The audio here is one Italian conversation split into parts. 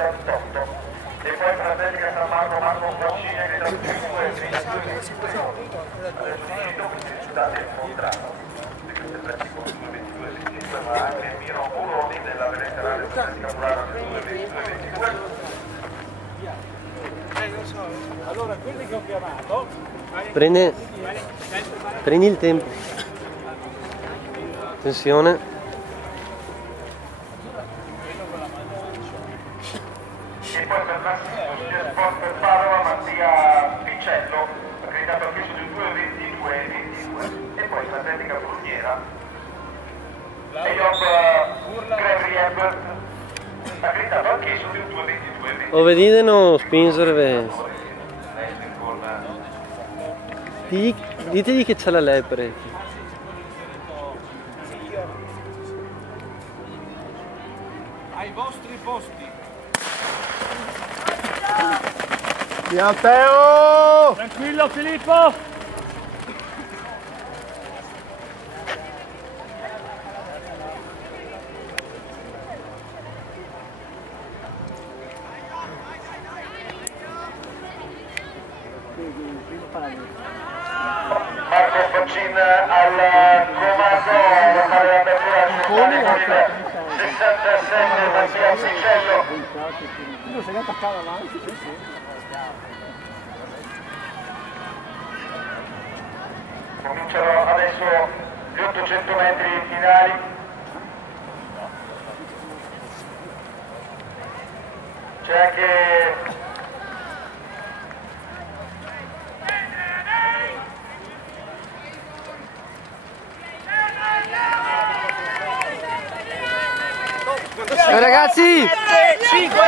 78 e poi Fratelli San Marco Guaccini che da 22 risultati incontrato di queste pratico 2-22-22 ma anche Miro Muroni della Veneziana Atletica Murano 2-22-22. Allora quelli che ho chiamato prendi il tempo, attenzione, e poi per Massimo Sport per Padova Mattia Picello accreditato al peso di 2-22-22 e poi l'Atletica Bruniera e Job Gabriel accreditato al peso di 2-22-22. o vedete no spingere, ditegli che c'è la lepre. ai vostri posti. Via Teo! Tranquillo Filippo! Marco Faccin al comando, lo fare l'apertura sul 67 Mattia Picello. Non sei attaccato avanti, sì. Cominciano adesso gli 800 metri finali. C'è anche Ragazzi! 5!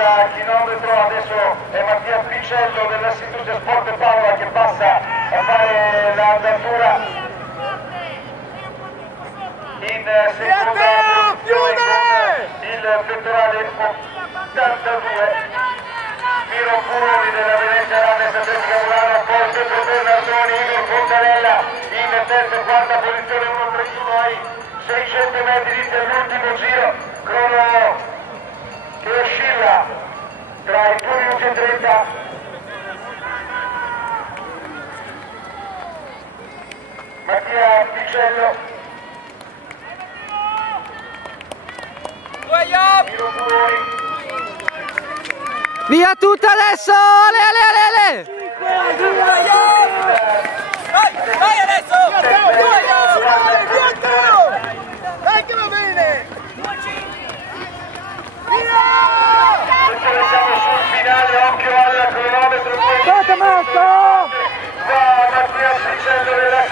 al chilometro adesso è Mattia Picello dell'Assindustria Sport Padova che passa a fare l'andatura in seconda posizione con il pettorale 82. Miro Puroni della Venezia Randes Atletica Murano, poi Pietro Bernardoni, Igor Fontanella in terza e quarta posizione, 1:31 ai 600 metri dell'ultimo giro, crono che oscilla tra i 2 minuti e 30. Mattia Picello, Miro Puroni. Via tutta adesso! Ale! Vai adesso! Dai che va bene! Adesso siamo sul finale, occhio al cronometro. Fate Marco! Va Mattia Picello della